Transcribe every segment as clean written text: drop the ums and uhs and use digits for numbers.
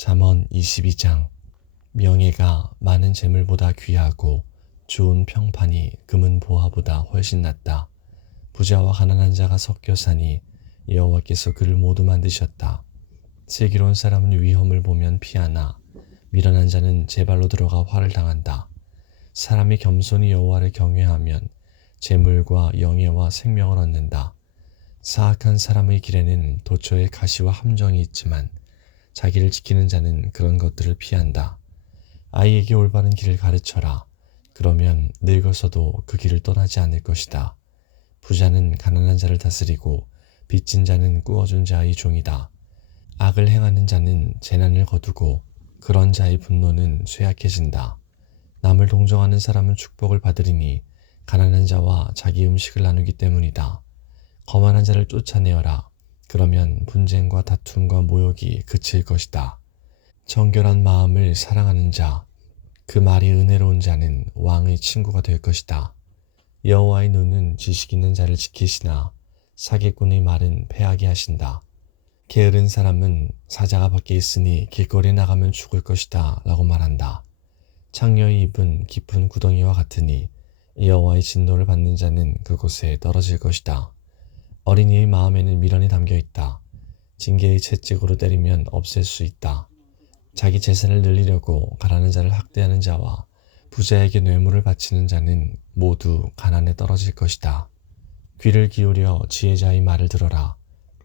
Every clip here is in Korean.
잠언 22장. 명예가 많은 재물보다 귀하고 좋은 평판이 금은 보화보다 훨씬 낫다. 부자와 가난한 자가 섞여 사니 여호와께서 그를 모두 만드셨다. 슬기로운 사람은 위험을 보면 피하나 미련한 자는 제 발로 들어가 화를 당한다. 사람이 겸손히 여호와를 경외하면 재물과 영예와 생명을 얻는다. 사악한 사람의 길에는 도처에 가시와 함정이 있지만 자기를 지키는 자는 그런 것들을 피한다. 아이에게 올바른 길을 가르쳐라. 그러면 늙어서도 그 길을 떠나지 않을 것이다. 부자는 가난한 자를 다스리고 빚진 자는 꾸어준 자의 종이다. 악을 행하는 자는 재난을 거두고 그런 자의 분노는 쇠약해진다. 남을 동정하는 사람은 축복을 받으리니 가난한 자와 자기 음식을 나누기 때문이다. 거만한 자를 쫓아내어라. 그러면 분쟁과 다툼과 모욕이 그칠 것이다. 정결한 마음을 사랑하는 자, 그 말이 은혜로운 자는 왕의 친구가 될 것이다. 여호와의 눈은 지식 있는 자를 지키시나 사기꾼의 말은 패하게 하신다. 게으른 사람은 사자가 밖에 있으니 길거리에 나가면 죽을 것이다 라고 말한다. 창녀의 입은 깊은 구덩이와 같으니 여호와의 진노를 받는 자는 그곳에 떨어질 것이다. 어린이의 마음에는 미련이 담겨 있다. 징계의 채찍으로 때리면 없앨 수 있다. 자기 재산을 늘리려고 가난한 자를 학대하는 자와 부자에게 뇌물을 바치는 자는 모두 가난에 떨어질 것이다. 귀를 기울여 지혜자의 말을 들어라.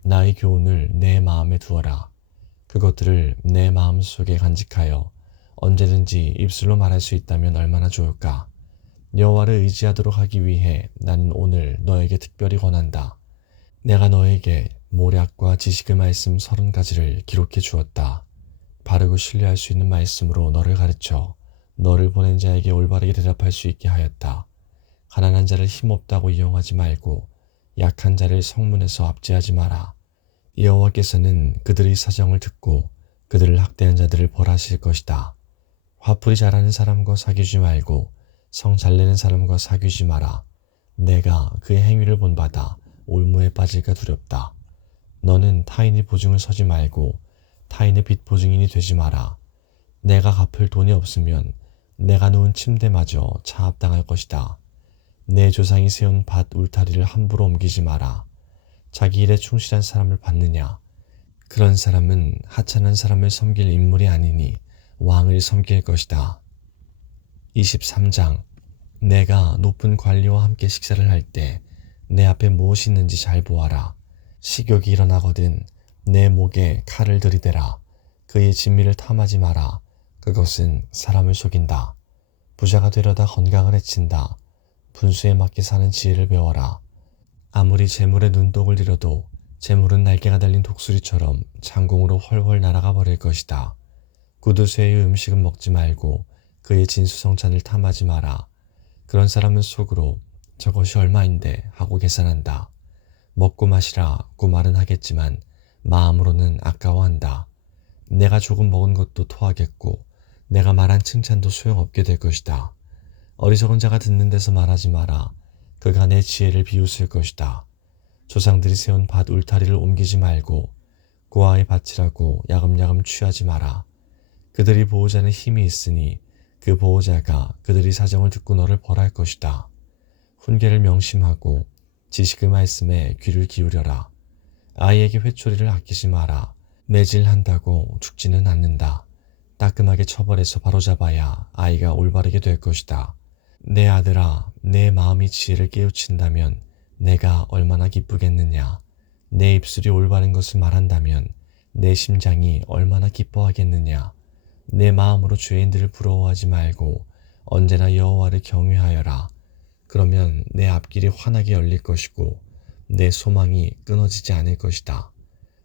나의 교훈을 내 마음에 두어라. 그것들을 내 마음 속에 간직하여 언제든지 입술로 말할 수 있다면 얼마나 좋을까. 여호와를 의지하도록 하기 위해 나는 오늘 너에게 특별히 권한다. 내가 너에게 모략과 지식의 말씀 30가지를 기록해 주었다. 바르고 신뢰할 수 있는 말씀으로 너를 가르쳐 너를 보낸 자에게 올바르게 대답할 수 있게 하였다. 가난한 자를 힘없다고 이용하지 말고 약한 자를 성문에서 압제하지 마라. 여호와께서는 그들의 사정을 듣고 그들을 학대한 자들을 벌하실 것이다. 화풀이 잘하는 사람과 사귀지 말고 성 잘내는 사람과 사귀지 마라. 내가 그의 행위를 본받아 올무에 빠질까 두렵다. 너는 타인의 보증을 서지 말고 타인의 빚 보증인이 되지 마라. 내가 갚을 돈이 없으면 내가 누운 침대마저 차압당할 것이다. 내 조상이 세운 밭 울타리를 함부로 옮기지 마라. 자기 일에 충실한 사람을 받느냐? 그런 사람은 하찮은 사람을 섬길 인물이 아니니 왕을 섬길 것이다. 23장. 내가 높은 관리와 함께 식사를 할 때 내 앞에 무엇이 있는지 잘 보아라. 식욕이 일어나거든 내 목에 칼을 들이대라. 그의 진미를 탐하지 마라. 그것은 사람을 속인다. 부자가 되려다 건강을 해친다. 분수에 맞게 사는 지혜를 배워라. 아무리 재물에 눈독을 들여도 재물은 날개가 달린 독수리처럼 창공으로 훨훨 날아가 버릴 것이다. 구두쇠의 음식은 먹지 말고 그의 진수성찬을 탐하지 마라. 그런 사람은 속으로 저것이 얼마인데 하고 계산한다. 먹고 마시라고 말은 하겠지만 마음으로는 아까워한다. 내가 조금 먹은 것도 토하겠고 내가 말한 칭찬도 소용없게 될 것이다. 어리석은 자가 듣는 데서 말하지 마라. 그가 내 지혜를 비웃을 것이다. 조상들이 세운 밭 울타리를 옮기지 말고 고아의 밭이라고 야금야금 취하지 마라. 그들이 보호자는 힘이 있으니 그 보호자가 그들의 사정을 듣고 너를 벌할 것이다. 훈계를 명심하고 지식의 말씀에 귀를 기울여라. 아이에게 회초리를 아끼지 마라. 매질한다고 죽지는 않는다. 따끔하게 처벌해서 바로잡아야 아이가 올바르게 될 것이다. 내 아들아, 내 마음이 지혜를 깨우친다면 내가 얼마나 기쁘겠느냐. 내 입술이 올바른 것을 말한다면 내 심장이 얼마나 기뻐하겠느냐. 내 마음으로 죄인들을 부러워하지 말고 언제나 여호와를 경외하여라. 그러면 내 앞길이 환하게 열릴 것이고 내 소망이 끊어지지 않을 것이다.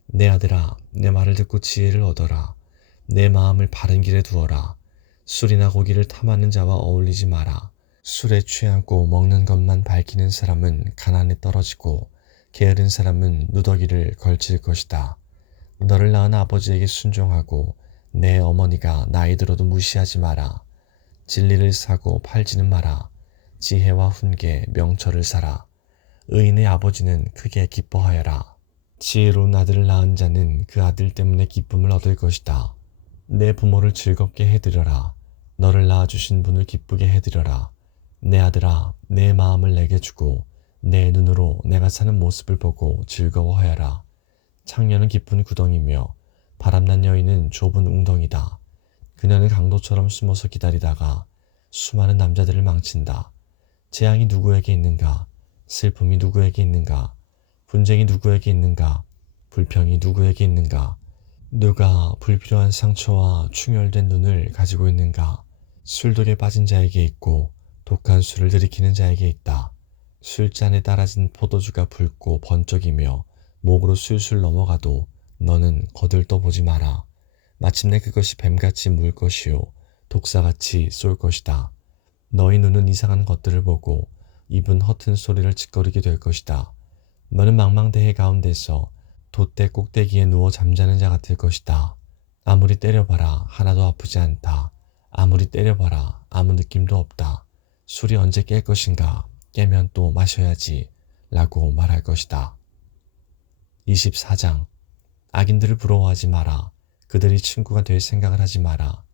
내 아들아, 내 말을 듣고 지혜를 얻어라. 내 마음을 바른 길에 두어라. 술이나 고기를 탐하는 자와 어울리지 마라. 술에 취하고 먹는 것만 밝히는 사람은 가난에 떨어지고 게으른 사람은 누더기를 걸칠 것이다. 너를 낳은 아버지에게 순종하고 내 어머니가 나이 들어도 무시하지 마라. 진리를 사고 팔지는 마라. 지혜와 훈계, 명철을 사라. 의인의 아버지는 크게 기뻐하여라. 지혜로운 아들을 낳은 자는 그 아들 때문에 기쁨을 얻을 것이다. 내 부모를 즐겁게 해드려라. 너를 낳아주신 분을 기쁘게 해드려라. 내 아들아, 내 마음을 내게 주고 내 눈으로 내가 사는 모습을 보고 즐거워하여라. 창녀는 깊은 구덩이며 바람난 여인은 좁은 웅덩이다. 그녀는 강도처럼 숨어서 기다리다가 수많은 남자들을 망친다. 재앙이 누구에게 있는가? 슬픔이 누구에게 있는가? 분쟁이 누구에게 있는가? 불평이 누구에게 있는가? 누가 불필요한 상처와 충혈된 눈을 가지고 있는가? 술독에 빠진 자에게 있고 독한 술을 들이키는 자에게 있다. 술잔에 따라진 포도주가 붉고 번쩍이며 목으로 술술 넘어가도 너는 거들떠보지 마라. 마침내 그것이 뱀같이 물 것이요 독사같이 쏠 것이다. 너희 눈은 이상한 것들을 보고 입은 허튼 소리를 짓거리게 될 것이다. 너는 망망대해 가운데서 돛대 꼭대기에 누워 잠자는 자 같을 것이다. 아무리 때려봐라 하나도 아프지 않다. 아무리 때려봐라 아무 느낌도 없다. 술이 언제 깰 것인가? 깨면 또 마셔야지 라고 말할 것이다. 24장. 악인들을 부러워하지 마라. 그들이 친구가 될 생각을 하지 마라.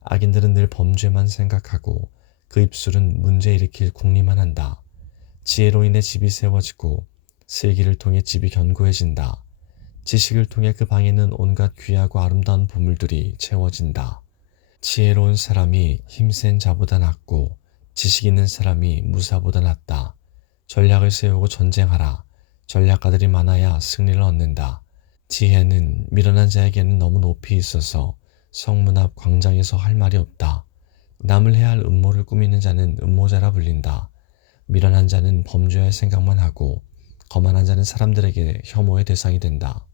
악인들은 늘 범죄만 생각하고 그 입술은 문제 일으킬 궁리만 한다. 지혜로 인해 집이 세워지고 슬기를 통해 집이 견고해진다. 지식을 통해 그 방에는 온갖 귀하고 아름다운 보물들이 채워진다. 지혜로운 사람이 힘센 자보다 낫고 지식 있는 사람이 무사보다 낫다. 전략을 세우고 전쟁하라. 전략가들이 많아야 승리를 얻는다. 지혜는 미련한 자에게는 너무 높이 있어서 성문 앞 광장에서 할 말이 없다. 남을 해할 음모를 꾸미는 자는 음모자라 불린다. 미련한 자는 범죄할 생각만 하고 거만한 자는 사람들에게 혐오의 대상이 된다.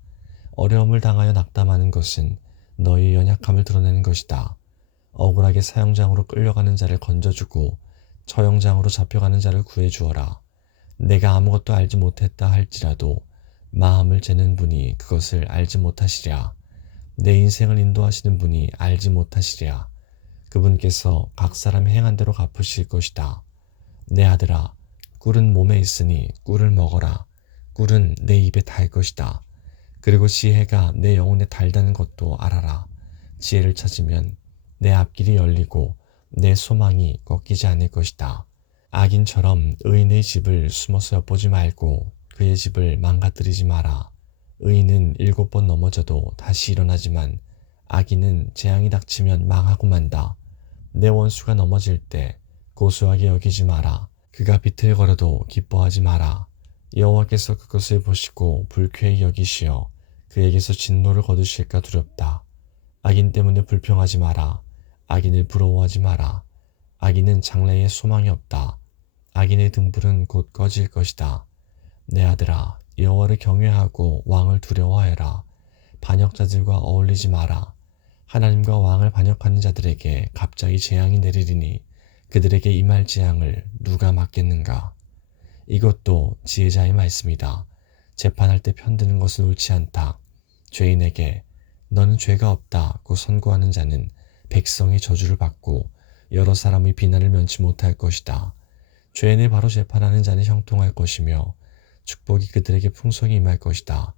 어려움을 당하여 낙담하는 것은 너희 연약함을 드러내는 것이다. 억울하게 사형장으로 끌려가는 자를 건져주고 처형장으로 잡혀가는 자를 구해주어라. 내가 아무것도 알지 못했다 할지라도 마음을 재는 분이 그것을 알지 못하시랴. 내 인생을 인도하시는 분이 알지 못하시랴. 그분께서 각 사람 행한 대로 갚으실 것이다. 내 아들아, 꿀은 몸에 있으니 꿀을 먹어라. 꿀은 내 입에 달 것이다. 그리고 지혜가 내 영혼에 달다는 것도 알아라. 지혜를 찾으면 내 앞길이 열리고 내 소망이 꺾이지 않을 것이다. 악인처럼 의인의 집을 숨어서 엿보지 말고 그의 집을 망가뜨리지 마라. 의인은 7번 넘어져도 다시 일어나지만 악인은 재앙이 닥치면 망하고 만다. 내 원수가 넘어질 때 고소하게 여기지 마라. 그가 비틀거려도 기뻐하지 마라. 여호와께서 그것을 보시고 불쾌히 여기시어 그에게서 진노를 거두실까 두렵다. 악인 때문에 불평하지 마라. 악인을 부러워하지 마라. 악인은 장래에 소망이 없다. 악인의 등불은 곧 꺼질 것이다. 내 아들아, 여호와를 경외하고 왕을 두려워하여라. 반역자들과 어울리지 마라. 하나님과 왕을 반역하는 자들에게 갑자기 재앙이 내리리니 그들에게 임할 재앙을 누가 막겠는가? 이것도 지혜자의 말씀이다. 재판할 때 편드는 것은 옳지 않다. 죄인에게 너는 죄가 없다고 선고하는 자는 백성의 저주를 받고 여러 사람의 비난을 면치 못할 것이다. 죄인을 바로 재판하는 자는 형통할 것이며 축복이 그들에게 풍성히 임할 것이다.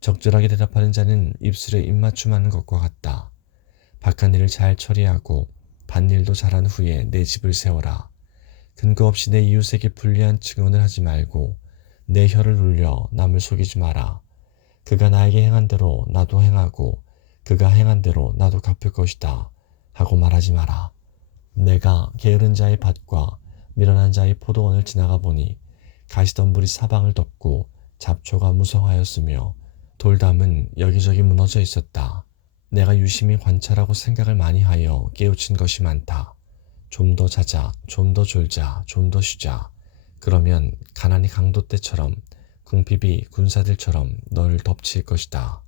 적절하게 대답하는 자는 입술에 입맞춤하는 것과 같다. 박한 일을 잘 처리하고 밭일도 잘한 후에 내 집을 세워라. 근거 없이 내 이웃에게 불리한 증언을 하지 말고 내 혀를 눌려 남을 속이지 마라. 그가 나에게 행한 대로 나도 행하고 그가 행한 대로 나도 갚을 것이다 하고 말하지 마라. 내가 게으른 자의 밭과 미련한 자의 포도원을 지나가 보니 가시덤불이 사방을 덮고 잡초가 무성하였으며 돌담은 여기저기 무너져 있었다. 내가 유심히 관찰하고 생각을 많이 하여 깨우친 것이 많다. 좀 더 자자, 좀 더 졸자, 좀 더 쉬자. 그러면 가난이 강도 때처럼 궁핍이 군사들처럼 너를 덮칠 것이다.